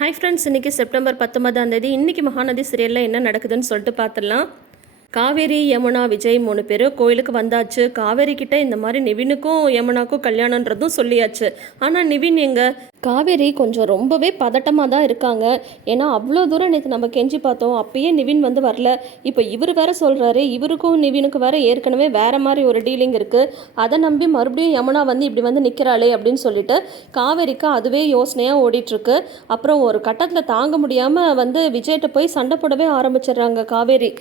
Hi friends, இன்றைக்கி September 19 இன்றைக்கி மகாநதி சீரியலில் என்ன நடக்குதுன்னு சொல்லிட்டு பார்த்துடலாம். காவேரி, யமுனா, விஜய் 3 பேரும் கோயிலுக்கு வந்தாச்சு. காவேரி கிட்ட இந்த மாதிரி நிவினுக்கும் யமுனாக்கும் கல்யாணன்றதும் சொல்லியாச்சு. ஆனால் நிவின் எங்க? காவேரி கொஞ்சம் ரொம்பவே பதட்டமாக தான் இருக்காங்க. ஏன்னா அவ்வளோ தூரம் நேற்று நம்ம கெஞ்சி பார்த்தோம், அப்பயே நிவின் வந்து வரல. இப்போ இவர் வேற சொல்கிறாரு, இவருக்கும் நிவினுக்கு வேற ஏற்கனவே வேற மாதிரி ஒரு டீலிங் இருக்குது. அதை நம்பி மறுபடியும் யமுனா வந்து இப்படி வந்து நிற்கிறாளே அப்படின்னு சொல்லிட்டு காவேரிக்கு அதுவே யோசனையாக ஓடிட்டுருக்கு. அப்புறம் ஒரு கட்டத்தில் தாங்க முடியாமல் வந்து விஜய்கிட்ட போய் சண்டை போடவே ஆரம்பிச்சிடுறாங்க காவேரி.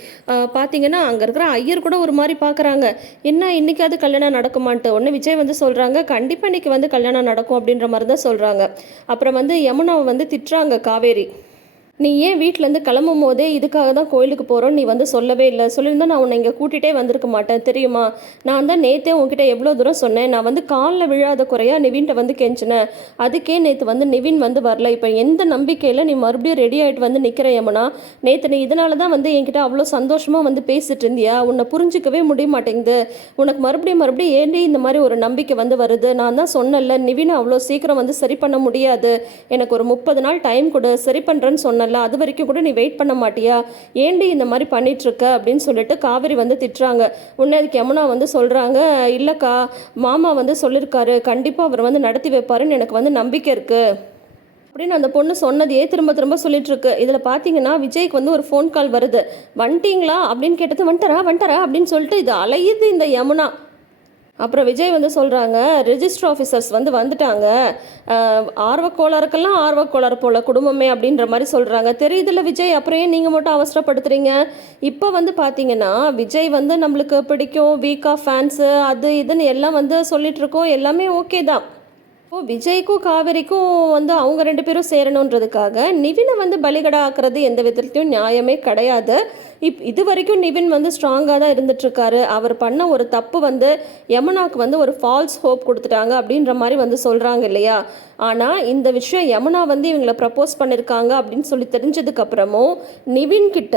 பார்த்தீங்கன்னா அங்கே இருக்கிற ஐயர் கூட ஒரு மாதிரி பார்க்குறாங்க, என்ன இன்னைக்காவது கல்யாணம் நடக்குமான்ட்டு. உடனே விஜய் வந்து சொல்கிறாங்க, கண்டிப்பாக இன்னைக்கு வந்து கல்யாணம் நடக்கும் அப்படின்ற மாதிரி தான் சொல்கிறாங்க. அப்புறம் வந்து யமுனாவை வந்து திட்டுறாங்க காவேரி. நீ ஏன் வீட்டிலேருந்து கிளம்பும் போதே இதுக்காக தான் கோயிலுக்கு போகிறோன்னு நீ வந்து சொல்லவே இல்லை. சொல்லியிருந்தா நான் உன்னை இங்கே கூட்டிகிட்டே வந்திருக்க மாட்டேன் தெரியுமா. நான் தான் நேற்றே உங்ககிட்ட எவ்வளோ தூரம் சொன்னேன். நான் வந்து காலில் விழாத குறையாக நிவின்கிட்ட வந்து கெஞ்சினேன். அதுக்கே நேற்று வந்து நிவின் வந்து வரல. இப்போ எந்த நம்பிக்கையில் நீ மறுபடியும் ரெடி ஆகிட்டு வந்து நிற்கிற யமுனா? நேற்று நீ இதனால தான் வந்து என்கிட்ட அவ்வளோ சந்தோஷமாக வந்து பேசிட்டு இருந்தியா? உன்னை புரிஞ்சிக்கவே முடிய மாட்டேங்குது. உனக்கு மறுபடியும் ஏண்டி இந்த மாதிரி ஒரு நம்பிக்கை வந்து வருது? நான் தான் சொன்னல, நிவினை அவ்வளோ சீக்கிரம் வந்து சரி பண்ண முடியாது. எனக்கு ஒரு 30 நாள் டைம் கொடு, சரி பண்ணுறேன்னு சொன்னல. அது வரைக்கும் கூட நீ வெயிட் பண்ண மாட்டியா? ஏண்டி இந்த மாதிரி பண்ணிட்டு இருக்க அப்படின்னு சொல்லிட்டு காவேரி வந்து திட்டுறாங்க. உடனே அதுக்கு யமுனா வந்து சொல்றாங்க, இல்லக்கா மாமா வந்து சொல்லியிருக்காரு, கண்டிப்பா அவர் வந்து நடத்தி வைப்பாருன்னு எனக்கு வந்து நம்பிக்கை இருக்கு அப்படின்னு அந்த பொண்ணு சொன்னதையே திரும்ப திரும்ப சொல்லிட்டு இருக்கு. இதில் பார்த்தீங்கன்னா விஜய்க்கு வந்து ஒரு ஃபோன் கால் வருது. வந்துட்டீங்களா அப்படின்னு கேட்டது, வந்துட்டாரா அப்படின்னு சொல்லிட்டு இது அலையுது இந்த யமுனா. அப்புறம் விஜய் வந்து சொல்கிறாங்க, ரெஜிஸ்டர் ஆஃபீஸர்ஸ் வந்து வந்துட்டாங்க, ஆர்வக்கோளாறுக்கெல்லாம் ஆர்வக்கோளாறு போல் குடும்பமே அப்படின்ற மாதிரி சொல்கிறாங்க. தெரியுதுல்ல விஜய், அப்புறம் ஏன் நீங்கள் மட்டும் அவசரப்படுத்துறீங்க? இப்போ வந்து பார்த்தீங்கன்னா விஜய் வந்து நம்மளுக்கு பிடிக்கும், வீக்கா ஃபேன்ஸு அது இதுன்னு எல்லாம் வந்து சொல்லிட்டு இருக்கோம், எல்லாமே ஓகே தான். இப்போ விஜய்க்கும் காவேரிக்கும் வந்து அவங்க 2 பேரும் சேரணுன்றதுக்காக நிவினை வந்து பலிகடா ஆக்குறது எந்த விதத்துலையும் நியாயமே கிடையாது. இது வரைக்கும் நிவின் வந்து ஸ்ட்ராங்காக தான் இருந்துட்டுருக்காரு. அவர் பண்ண ஒரு தப்பு வந்து யமுனாவுக்கு வந்து ஒரு ஃபால்ஸ் ஹோப் கொடுத்துட்டாங்க அப்படின்ற மாதிரி வந்து சொல்கிறாங்க இல்லையா. ஆனால் இந்த விஷயம் யமுனா வந்து இவங்களை ப்ரப்போஸ் பண்ணியிருக்காங்க அப்படின்னு சொல்லி தெரிஞ்சதுக்கப்புறமும் நிவின் கிட்ட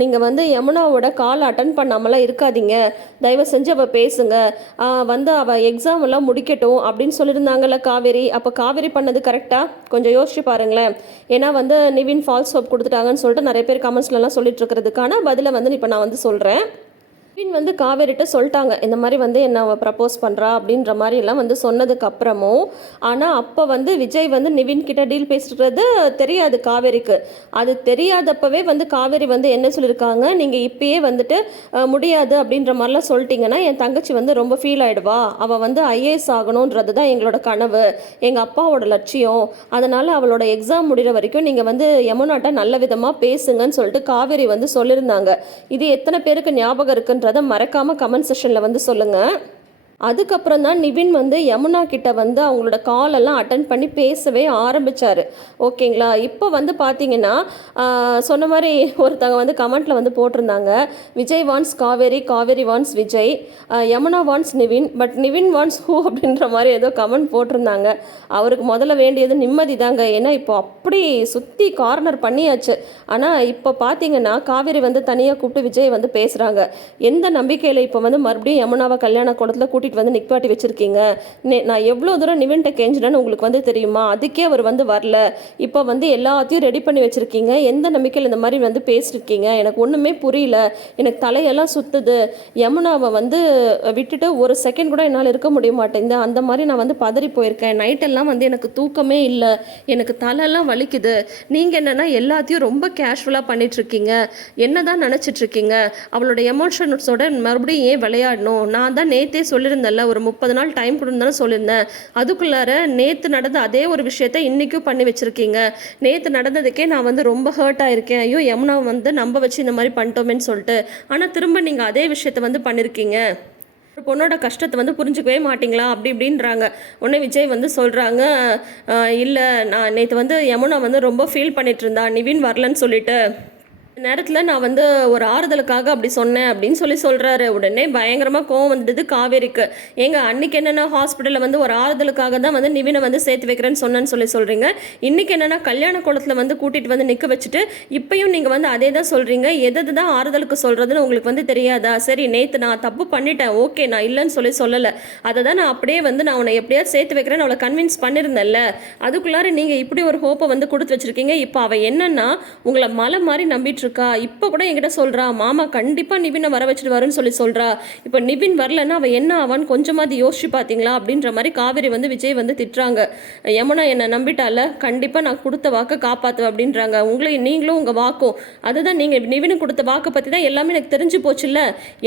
நீங்கள் வந்து யமுனாவோட கால் அட்டன் பண்ணாமலாம் இருக்காதீங்க, தயவு செஞ்சு அவள் பேசுங்க, வந்து அவள் எக்ஸாம் எல்லாம் முடிக்கட்டும் அப்படின்னு சொல்லியிருந்தாங்கல்ல காவேரி. அப்போ காவேரி பண்ணது கரெக்டாக? கொஞ்சம் யோசிச்சு பாருங்களேன். ஏன்னா வந்து நிவின் ஃபால்ஸ் ஹோப் கொடுத்துட்டாங்கன்னு சொல்லிட்டு நிறைய பேர் கமெண்ட்ஸ்லாம் சொல்லிட்டு இருக்கிறதுக்கான பதிலை வந்து இப்போ நான் வந்து சொல்கிறேன். நிவின் வந்து காவேரிட்ட சொல்லிட்டாங்க, இந்த மாதிரி வந்து என்ன அவள் ப்ரப்போஸ் பண்ணுறா அப்படின்ற மாதிரி எல்லாம் வந்து சொன்னதுக்கு அப்புறமும். ஆனால் அப்போ வந்து விஜய் வந்து நிவின் கிட்ட டீல் பேசுகிறது தெரியாது காவேரிக்கு. அது தெரியாதப்பவே வந்து காவேரி வந்து என்ன சொல்லியிருக்காங்க, நீங்கள் இப்பயே வந்துட்டு முடியாது அப்படின்ற மாதிரிலாம் சொல்லிட்டீங்கன்னா என் தங்கச்சி வந்து ரொம்ப ஃபீல் ஆகிடுவா, அவள் வந்து ஐஏஎஸ் ஆகணுன்றது தான் எங்களோட கனவு, எங்கள் அப்பாவோட லட்சியம், அதனால் அவளோட எக்ஸாம் முடிகிற வரைக்கும் நீங்கள் வந்து யமுனாட்ட நல்ல விதமாக பேசுங்கன்னு சொல்லிட்டு காவேரி வந்து சொல்லியிருந்தாங்க. இது எத்தனை பேருக்கு ஞாபகம் இருக்குன்னு மறக்காம கமெண்ட் செக்ஷன்ல வந்து சொல்லுங்க. அதுக்கப்புறம் தான் நிவின் வந்து யமுனா கிட்ட வந்து அவங்களோட கால் எல்லாம் அட்டன் பண்ணி பேசவே ஆரம்பித்தார். ஓகேங்களா. இப்போ வந்து பார்த்தீங்கன்னா சொன்ன மாதிரி ஒருத்தவங்க வந்து கமெண்ட்டில் வந்து போட்டிருந்தாங்க, விஜய் வான்ஸ் காவேரி, காவேரி வான்ஸ் விஜய், யமுனா வான்ஸ் நிவின், பட் நிவின் வான்ஸ் ஹூ அப்படின்ற மாதிரி ஏதோ கமெண்ட் போட்டிருந்தாங்க. அவருக்கு முதல்ல வேண்டியது நிம்மதி தாங்க. ஏன்னா இப்போ அப்படி சுற்றி கார்னர் பண்ணியாச்சு. ஆனால் இப்போ பார்த்தீங்கன்னா காவேரி வந்து தனியாக கூப்பிட்டு விஜய் வந்து பேசுகிறாங்க. எந்த நம்பிக்கையில் இப்போ வந்து மறுபடியும் யமுனாவை கல்யாண கூடத்தில் கூட்டிகிட்டு வந்து நிப்பாட்டி வச்சிருக்கீங்க? நான் எவ்வளோ தூரம் நிவின்ட்ட கெஞ்சினேன்னு உங்களுக்கு வந்து தெரியுமா? அதுக்கே அவர் வந்து வரல. இப்போ வந்து எல்லாத்தையும் ரெடி பண்ணி வச்சிருக்கீங்க. எந்த நம்பிக்கையில் இந்த மாதிரி வந்து பேசிருக்கீங்க? எனக்கு ஒன்றுமே புரியல. எனக்கு தலையெல்லாம் சுத்துது. யமுனாவை வந்து விட்டுட்டு ஒரு செகண்ட் கூட என்னால் இருக்க முடிய மாட்டேங்குது. அந்த மாதிரி நான் வந்து பதறி போயிருக்கேன். நைட்டெல்லாம் வந்து எனக்கு தூக்கமே இல்லை, எனக்கு தலையெல்லாம் வலிக்குது. நீங்கள் என்னென்னா எல்லாத்தையும் ரொம்ப கேஷுவலாக பண்ணிகிட்ருக்கீங்க. என்ன தான் நினச்சிட்ருக்கீங்க? அவளோட எமோஷன்ஸோட மறுபடியும் ஏன் விளையாடணும்? நான் தான் நேற்றே சொல்லியிருந்தேன்ல, ஒரு 30 நாள் டைம் கொடுந்தாலும் சொல்லியிருந்தேன். அதுக்குள்ளார நேற்று நடந்த அதே ஒரு விஷயத்த இன்றைக்கும் பண்ணி வச்சுருக்கீங்க. நேற்று நடந்ததுக்கே நான் வந்து ரொம்ப ஹர்ட் ஆகிருக்கேன். ஐயோ யமுனா வந்து நம்ப வச்சு இந்த மாதிரி பண்ணிட்டோமேன்னு சொல்லிட்டு. ஆனால் திரும்ப நீங்கள் அதே விஷயத்த வந்து பண்ணியிருக்கீங்க. ஒரு பொண்ணோட கஷ்டத்தை வந்து புரிஞ்சுக்கவே மாட்டிங்களா அப்படி இப்படின்றாங்க. உடனே விஜய் வந்து சொல்கிறாங்க, இல்லை நான் நேற்று வந்து யமுனா வந்து ரொம்ப ஃபீல் பண்ணிட்டு இருந்தா நிவின் வரலன்னு சொல்லிட்டு. நேரத்தில் நான் வந்து ஒரு ஆறுதலுக்காக அப்படி சொன்னேன் அப்படின்னு சொல்கிறாரு. உடனே பயங்கரமாக கோவம் வந்துடுது காவேரிக்கு. ஏங்க அன்னைக்கு என்னென்னா ஹாஸ்பிட்டலில் வந்து ஒரு ஆறுதலுக்காக தான் வந்து நிவினை வந்து சேர்த்து வைக்கிறேன்னு சொன்னேன்னு சொல்கிறீங்க. இன்றைக்கி என்னென்னா கல்யாண குளத்தில் வந்து கூட்டிகிட்டு வந்து நிற்க வச்சுட்டு இப்பயும் நீங்கள் வந்து அதே தான் சொல்கிறீங்க. எது தான் ஆறுதலுக்கு சொல்கிறதுன்னு உங்களுக்கு வந்து தெரியாதா? சரி நேற்று நான் தப்பு பண்ணிட்டேன், ஓகே, நான் இல்லைன்னு சொல்லலை. அதை தான் நான் அப்படியே வந்து நான் உன்னை எப்படியாவது சேர்த்து வைக்கிறேன்னு அவளை கன்வின்ஸ் பண்ணியிருந்தேன்ல. அதுக்குள்ளார நீங்கள் இப்படி ஒரு ஹோப்பை வந்து கொடுத்து வச்சுருக்கீங்க. இப்போ அவள் என்னென்னா உங்களை மலை மாதிரி நம்பிட்டு இருக்கா. இப்போ கூட என்கிட்ட சொல்றா, மாமா கண்டிப்பா நிவினை வர வச்சுட்டு வரும்னு சொல்றா. இப்போ நிவின் வரலன்னா அவன் என்ன ஆவான்னு கொஞ்சமாவது யோசிச்சு பார்த்தீங்களா அப்படின்ற மாதிரி காவேரி வந்து விஜய் வந்து திட்டுறாங்க. யமுனா என்னை நம்பிட்டால, கண்டிப்பா நான் கொடுத்த வாக்கை காப்பாற்றுவேன் அப்படின்றாங்க. நீங்களும் உங்க வாக்கும் அதுதான். நீங்க நிவினு கொடுத்த வாக்கை பத்தி தான் எல்லாமே எனக்கு தெரிஞ்சு போச்சுல்ல.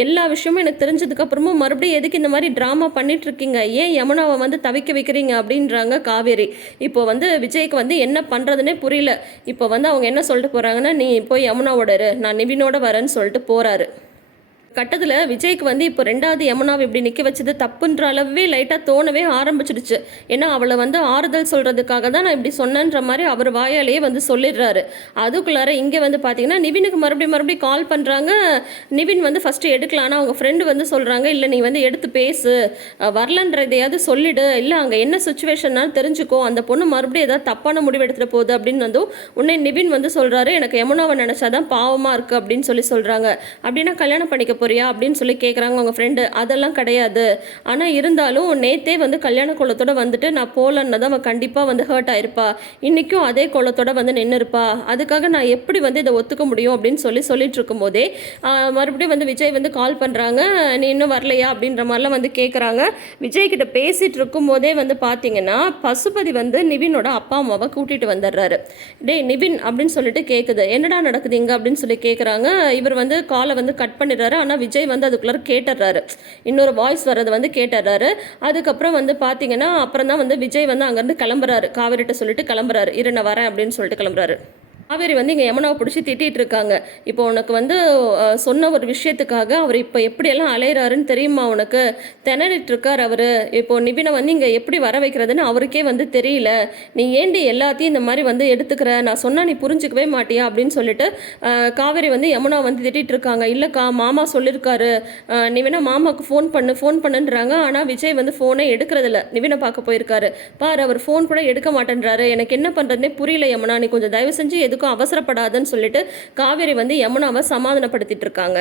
எல்லா விஷயமும் எனக்கு தெரிஞ்சதுக்கு அப்புறமும் மறுபடியும் எதுக்கு இந்த மாதிரி டிராமா பண்ணிட்டு இருக்கீங்க? ஏன் யமுனாவை வந்து தவிக்க வைக்கிறீங்க அப்படின்றாங்க காவேரி. இப்போ வந்து விஜய்க்கு வந்து என்ன பண்றதுன்னே புரியல. இப்போ வந்து அவங்க என்ன சொல்லிட்டு போறாங்கன்னா, நீ போய் யமுனாவோட நான் நிவினோட வரேன்னு சொல்லிட்டு போறாரு. கட்டத்தில் விஜய்க்கு வந்து இப்போ ரெண்டாவது யமுனாவை இப்படி நிற்க வச்சது தப்புன்ற அளவே லைட்டாக தோணவே ஆரம்பிச்சிடுச்சு. ஏன்னா அவளை வந்து ஆறுதல் சொல்கிறதுக்காக தான் நான் இப்படி சொன்னேன்ற மாதிரி அவர் வாயாலேயே வந்து சொல்லிடுறாரு. அதுக்குள்ளார இங்கே வந்து பார்த்தீங்கன்னா நிவினுக்கு மறுபடியும் கால் பண்ணுறாங்க. நிவின் வந்து ஃபஸ்ட்டு எடுக்கலான்னா அவங்க ஃப்ரெண்டு வந்து சொல்கிறாங்க, இல்லை நீ வந்து எடுத்து பேசு, வரலன்றதையாவது சொல்லிடு, இல்லை அங்கே என்ன சுச்சுவேஷன்னாலும் தெரிஞ்சுக்கோ, அந்த பொண்ணு மறுபடியும் ஏதாவது தப்பான முடிவு எடுத்துகிட்டு போகுது அப்படின்னு வந்து உடனே நிவின் வந்து சொல்கிறாரு, எனக்கு யமுனாவை நினச்சாதான் பாவமாக இருக்குது அப்படின்னு சொல்கிறாங்க. அப்படின்னா கல்யாணம் பண்ணிக்க போறியா அப்படின்னு சொல்லி கேட்குறாங்க அவங்க ஃப்ரெண்டு. அதெல்லாம் கிடையாது, ஆனால் இருந்தாலும் நேத்தே வந்து கல்யாண கோலத்தோட வந்துட்டு நான் போலன்னு தான் அவன் கண்டிப்பாக வந்து ஹர்ட் ஆயிருப்பா, இன்றைக்கும் அதே கோலத்தோட வந்து நின்று இருப்பா, அதுக்காக நான் எப்படி வந்து இதை ஒத்துக்க முடியும் அப்படின்னு சொல்லிட்டு இருக்கும் போதே மறுபடியும் வந்து விஜய் வந்து கால் பண்ணுறாங்க. நீ இன்னும் வரலையா அப்படின்ற மாதிரிலாம் வந்து கேட்குறாங்க. விஜய் கிட்ட பேசிகிட்டு இருக்கும் போதே வந்து பார்த்தீங்கன்னா பசுபதி வந்து நிவினோட அப்பா அம்மாவை கூட்டிகிட்டு வந்துடுறாரு. டே நிவின் அப்படின்னு சொல்லிட்டு கேட்குது, என்னடா நடக்குது இங்கே அப்படின்னு சொல்லி கேட்குறாங்க. இவர் வந்து காலை வந்து கட் பண்ணிடுறாரு. ஆனால் விஜய் வந்து அதுக்குள்ளார கேட்டுறாரு, இன்னொரு வாய்ஸ் வர்றது வந்து கேட்டுறாரு. அதுக்கப்புறம் வந்து பார்த்தீங்கன்னா அப்புறம் தான் வந்து விஜய் வந்து அங்கேருந்து கிளம்புறாரு. காவேரிட்ட சொல்லிட்டு கிளம்புறாரு, இரு நான் வரேன் அப்படின்னு சொல்லிட்டு கிளம்புறாரு. காவேரி வந்து இங்கே யமுனாவை பிடிச்சி திட்டிகிட்டு இருக்காங்க. இப்போ உனக்கு வந்து சொன்ன ஒரு விஷயத்துக்காக அவர் இப்போ எப்படியெல்லாம் அலையிறாருன்னு தெரியுமா உனக்கு? திணறிட்டு இருக்கார் அவர். இப்போது நிவினை வந்து இங்கே எப்படி வர வைக்கிறதுன்னு அவருக்கே வந்து தெரியல. நீ ஏண்டி எல்லாத்தையும் இந்த மாதிரி வந்து எடுத்துக்கிற, நான் சொன்னால் நீ புரிஞ்சிக்கவே மாட்டியா அப்படின்னு சொல்லிட்டு காவேரி வந்து யமுனா வந்து திட்டிகிட்டு இருக்காங்க. இல்லைக்கா மாமா சொல்லியிருக்காரு, நிவினா மாமாவுக்கு ஃபோன் பண்ணுன்றாங்க. ஆனால் விஜய் வந்து ஃபோனே எடுக்கிறதில்ல. நிவினை பார்க்க போயிருக்காரு பார், அவர் ஃபோன் கூட எடுக்க மாட்டேன்றாரு. எனக்கு என்ன பண்ணுறதுனே புரியல யமுனா, நீ கொஞ்சம் தயவு செஞ்சு அவசரப்படாதுன்னு சொல்லிட்டு காவேரி வந்து யமுனாவை சமாதானப்படுத்திட்டு இருக்காங்க.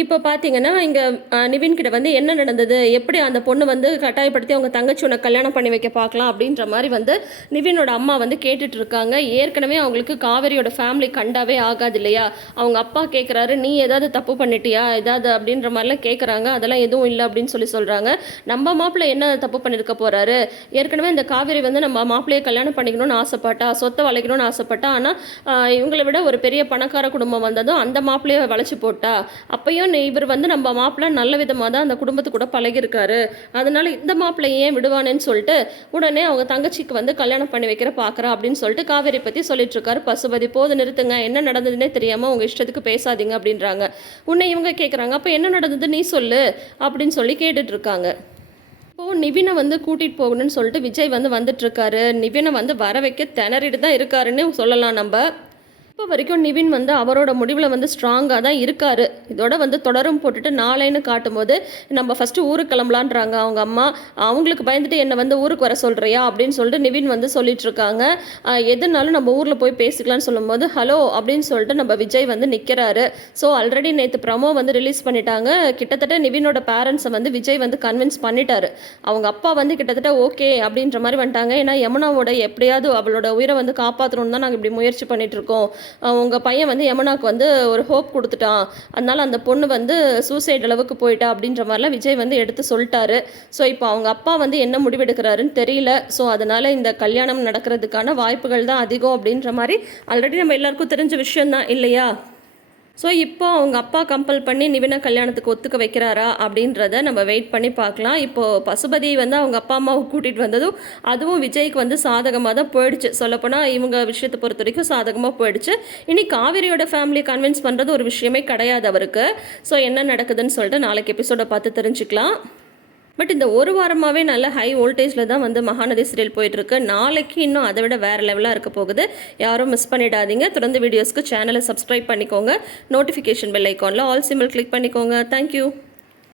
இப்போ பார்த்தீங்கன்னா இங்கே நிவின் கிட்ட வந்து என்ன நடந்தது, எப்படி அந்த பொண்ணு வந்து கட்டாயப்படுத்தி அவங்க தங்கச்சி உனக்கு கல்யாணம் பண்ணி வைக்க பார்க்கலாம் அப்படின்ற மாதிரி வந்து நிவினோட அம்மா வந்து கேட்டுட்டு இருக்காங்க. ஏற்கனவே அவங்களுக்கு காவேரியோட ஃபேமிலி கண்டாவே ஆகாது இல்லையா. அவங்க அப்பா கேட்குறாரு, நீ ஏதாவது தப்பு பண்ணிட்டியா ஏதாவது அப்படின்ற மாதிரிலாம் கேட்குறாங்க. அதெல்லாம் எதுவும் இல்லை அப்படின்னு சொல்கிறாங்க. நம்ம மாப்பிள்ளை என்ன தப்பு பண்ணியிருக்க போகிறாரு, ஏற்கனவே இந்த காவேரி வந்து நம்ம மாப்பிள்ளையை கல்யாணம் பண்ணிக்கணும்னு ஆசைப்பட்டா, சொத்தை வளைக்கணும்னு ஆசைப்பட்டா, ஆனால் இவங்களை விட ஒரு பெரிய பணக்கார குடும்பம் வந்ததும் அந்த மாப்பிள்ளையை வளைச்சி போட்டா. அப்பயும் இவர் வந்து நம்ம மாப்பிள்ளை நல்ல விதமாக தான் அந்த குடும்பத்து கூட பழகிருக்காரு, அதனால இந்த மாப்பிள்ளை ஏன் விடுவானேன்னு சொல்லிட்டு உடனே அவங்க தங்கச்சிக்கு வந்து கல்யாணம் பண்ணி வைக்கிற பார்க்குறா அப்படின்னு சொல்லிட்டு காவேரி பற்றி சொல்லிட்டு இருக்காரு பசுபதி. போது நிறுத்துங்க, என்ன நடந்ததுன்னே தெரியாமல் உங்கள் இஷ்டத்துக்கு பேசாதீங்க அப்படின்றாங்க. உன்னை இவங்க கேட்குறாங்க, அப்போ என்ன நடந்தது நீ சொல்லு அப்படின்னு சொல்லி கேட்டுட்டு இருக்காங்க. இப்போது நிவினை வந்து கூட்டிகிட்டு போகணும்னு சொல்லிட்டு விஜய் வந்து வந்துட்டுருக்காரு. நிவினை வந்து வர வைக்க திணறிட்டு தான் இருக்காருன்னு சொல்லலாம் நம்ம. இப்போ வரைக்கும் நிவின் வந்து அவரோட முடிவில் வந்து ஸ்ட்ராங்காக தான் இருக்கார். இதோட வந்து தொடரும் போட்டுட்டு நாளைன்னு காட்டும்போது நம்ம ஃபஸ்ட்டு ஊருக்கு கிளம்பலான்றாங்க அவங்க அம்மா. அவங்களுக்கு பயந்துட்டு என்னை வந்து ஊருக்கு வர சொல்கிறியா அப்படின்னு சொல்லிட்டு நிவின் வந்து சொல்லிட்டுருக்காங்க. எதுனாலும் நம்ம ஊரில் போய் பேசிக்கலான்னு சொல்லும்போது ஹலோ அப்படின்னு சொல்லிட்டு நம்ம விஜய் வந்து நிற்கிறாரு. ஸோ ஆல்ரெடி நேற்று ப்ரமோ வந்து ரிலீஸ் பண்ணிட்டாங்க. கிட்டத்தட்ட நிவினோட பேரண்ட்ஸை வந்து விஜய் வந்து கன்வின்ஸ் பண்ணிட்டாரு. அவங்க அப்பா வந்து கிட்டத்தட்ட ஓகே அப்படின்ற மாதிரி வந்துட்டாங்க. ஏன்னா யமுனாவோட எப்படியாவது அவளோட உயிரை வந்து காப்பாற்றணும்னு தான் நாங்கள் இப்படி முயற்சி பண்ணிகிட்ருக்கோம். உங்கள் பையன் வந்து யமுனாவுக்கு வந்து ஒரு ஹோப் கொடுத்துட்டான், அதனால் அந்த பொண்ணு வந்து சூசைட் அளவுக்கு போயிட்டா அப்படின்ற மாதிரிலாம் விஜய் வந்து எடுத்து சொல்லிட்டாரு. ஸோ இப்போ அவங்க அப்பா வந்து என்ன முடிவெடுக்கிறாருன்னு தெரியல. ஸோ அதனால் இந்த கல்யாணம் நடக்கிறதுக்கான வாய்ப்புகள் தான் அதிகம் அப்படின்ற மாதிரி ஆல்ரெடி நம்ம எல்லாருக்கும் தெரிஞ்ச விஷயம்தான் இல்லையா. ஸோ இப்போ அவங்க அப்பா கம்பல் பண்ணி நிவினை கல்யாணத்துக்கு ஒத்துக்க வைக்கிறாரா அப்படின்றத நம்ம வெயிட் பண்ணி பார்க்கலாம். இப்போது பசுபதி வந்து அவங்க அப்பா அம்மாவை கூட்டிகிட்டு வந்ததும் அதுவும் விஜய்க்கு வந்து சாதகமாக தான் போயிடுச்சு. சொல்லப்போனால் இவங்க விஷயத்தை பொறுத்த வரைக்கும் சாதகமாக போயிடுச்சு. இனி காவேரியோட ஃபேமிலி கன்வின்ஸ் பண்ணுறது ஒரு விஷயமே கிடையாது அவருக்கு. ஸோ என்ன நடக்குதுன்னு சொல்லிட்டு நாளைக்கு எபிசோடை பார்த்து தெரிஞ்சுக்கலாம். பட் இந்த ஒரு வாரமாகவே நல்ல ஹை வோல்டேஜில் தான் வந்து மகாநதி சீரியல் போயிட்டுருக்கு. நாளைக்கு இன்னும் அதை விட வேறு லெவலாக இருக்க போகுது. யாரும் மிஸ் பண்ணிடாதீங்க. தொடர்ந்து வீடியோஸ்க்கு சேனலை சப்ஸ்கிரைப் பண்ணிக்கோங்க. நோட்டிஃபிகேஷன் பெல் ஐக்கானில் ஆல் சிம்பிள் கிளிக் பண்ணிக்கோங்க. தேங்க்யூ.